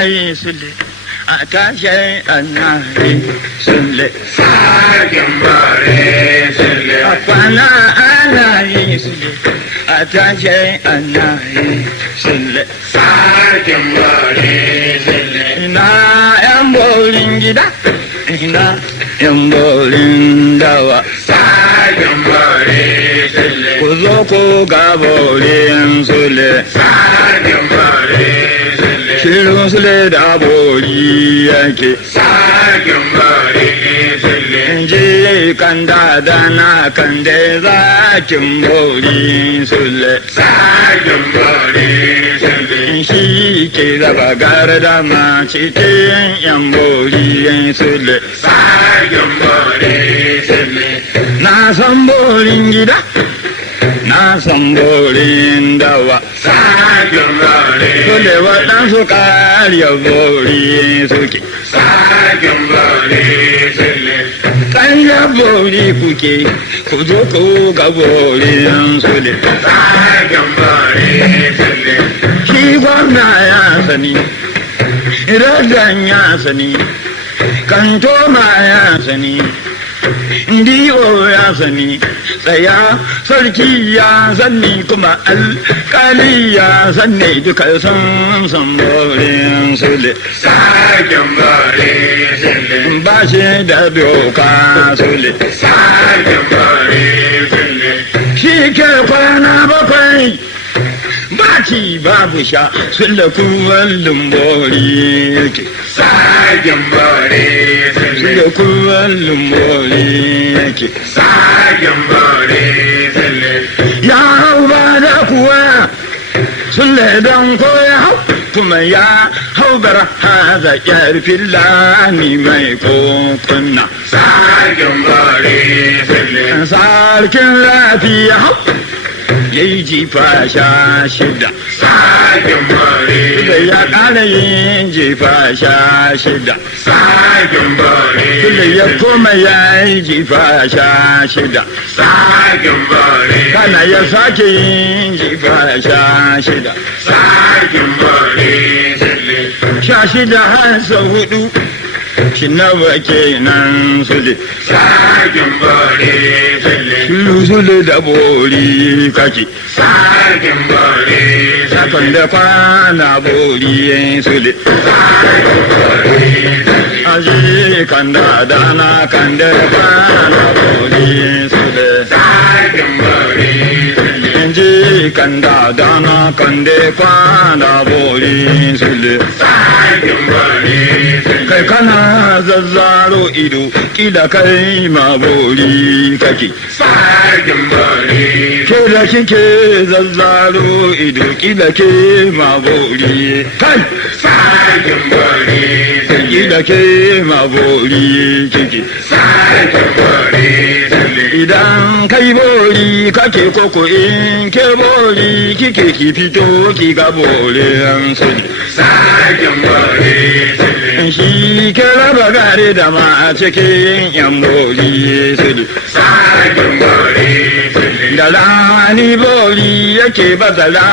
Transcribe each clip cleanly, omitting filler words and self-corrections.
Sule a tashe annahi Sule Sarkin bare Sule a kwana ana yi Sule a tashe annahi Sule Sarkin bare Sule ina yan bolin gida ina yan bolin dawa Sarkin bare Sule ku zo ku ga bolin Sule Sarkin bare Sule shirin Sule da boli yake Sarkin bare Sule je kan na kan da zakin boli Sule Sarkin bare Sule shi ke raba gardama cikin yan boli Sule Sarkin bare Sule na san bolin gida na san bolin dawa Sarkin bare Sule waɗansu ƙarya boli suke Sarkin bare Sule ƙarya boli kuke ku zo ku ga bolin Sule Sarkin bare Sule shi gwamna ya sani radan ya sani kantoma ya sani ndiyo ya sani tsaya sarki ya sani kuma alkali ya sani duka sun san bolin Sule Sarkin bare Sule ba shi da doka Sule Sarkin bare Sule shi ke kwana bakwai baki babu sha Sule kullum boli yake Sarkin bare Sule Sule kullum boli yake Sarkin bare Sule ya hau ba da kuwa Sule don ko ya hau kuma ya hau bar haza yar filani mai kokunna Sarkin bare Sule sarkin lafiya hau yayi jifa sha shida Sarkin bare da ya ƙara yin jifa sha shida Sarkin bare Sule ya koma ya yi jifa sha shida Sarkin bare kana ya sake yin jifa sha shida Sarkin bare Sule sha shida har sau hudu shi nawa kenan Sule Sarkin bare Sule Sule da bori kake Sarkin bare sakon da kwana bori Sule aji kan da dana kan da kwana bori Sule Sarkin bare Sule inji kan da dana kan da kwana bori Sule Sarkin bare Sule kai kana zazzaro ido kila kai ma bori kake Sarkin bare ke da kike zazzaro ido kila ke ma bori kai Sarkin bare Sule kila ke ma bori kike Sarkin bare Sule idan kai bori kake koko in ke bori kike ki fito ki ga borin Sule Sarkin bare Sule shi ke raba gare da ma a cikin yan bori Sule Sarkin bare Sule da rani bori yake bazala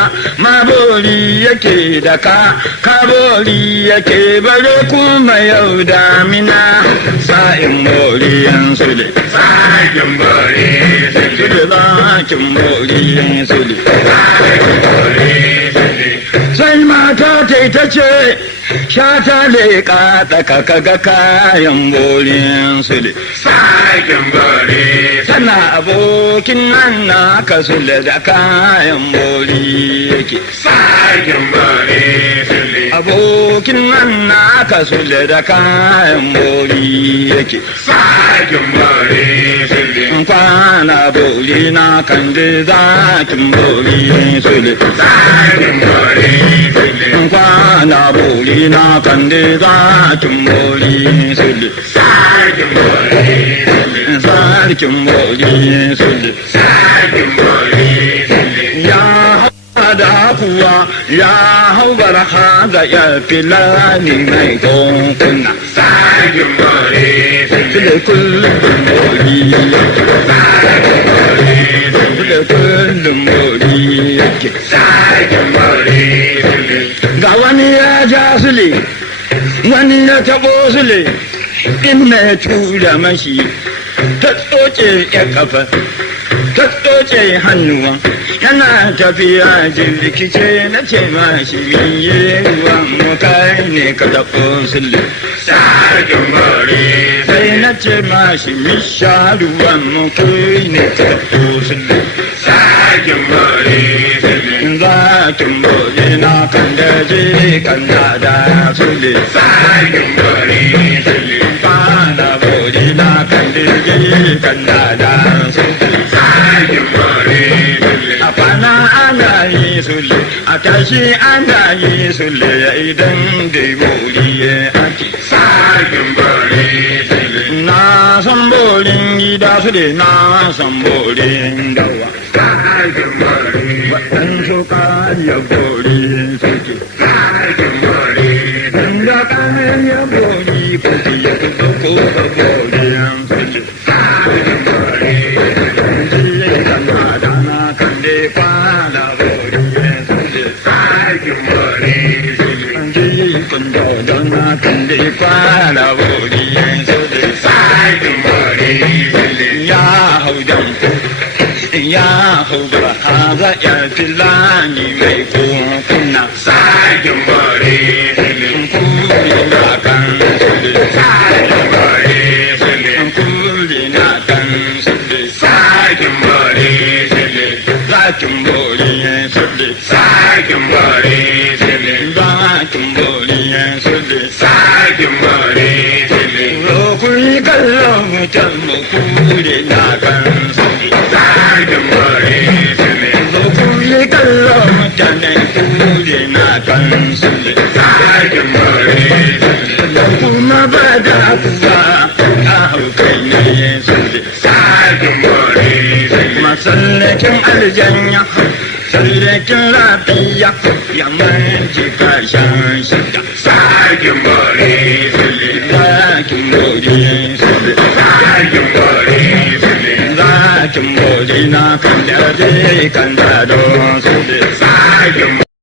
ma bori yake da ka bori yake bare kuma yau damina sa'in bori Sule Sarkin bare Sule Sule zakin bori Sule Sarkin bare Sule sai mata ta ce shata leƙa tsaka kaga kayan bolin Sule Sarkin bare tana abokin nan na ka Sule da kayan boli yake Sarkin bare Sule abokin nan na ka Sule da kayan boli yake Sarkin bare Sule kwana boli na kan da zakin boli Sule Sarkin bare Sule kwana boli na kan da zakin boli Sule Sarkin bare Sule sarkin boli Sule Sarkin bare Sule ya hau da kuwa ya hau barha da ya filani mai kokunna Sarkin bare Sule Sule kullum boli Sarkin bare Sule kullum boli yake Sarkin bare Sule ga wani ya ja sule wani ya taɓo sule inda ya tura mashi ta tsoce ya kafa ta tsoce hannuwa yana tafiya jirkice na ce mashi miye ruwa mukai ne ka taɓo sule sarkin bori sai na ce mashi misha ruwan mukai ne ka taɓo sule sarkin bori zakin bori na kan daji kan da sule sarkin bori kana bori na kan daji kan da sule sarkin bori a kwana ana yi sule a tashi ana yi sule idan da bori ya ake sarkin bori na san borin gida sule na san borin dawa sarkin bori waɗansu kayan bori suke sarkin bori da kayan bori kuke ya fito ko ka bori suke sarkin bori jiye kan madana kan de kwana bori suke sarkin bori jiye kan dodona kan de kwana bori suke sarkin bori ya hau dampo ya hau ba haza ya filani mai kuna sarkin bori kuli na kan sule sarkin bori kuli na kan sule sarkin bori zakin bori sule sarkin bori zakin bori sule sarkin bori rokuri kallon mutum kuli na kan sule sarkin bori rokuri kallon mutane kuli na kan sule sarkin bori da kuma ba da kuwa a haukai ne sule sarkin bori masallakin aljanya sallakin lafiya ya manci kashin shida sarkin bori zakin bori sule sarkin bori zakin bori na kan da kan da don sule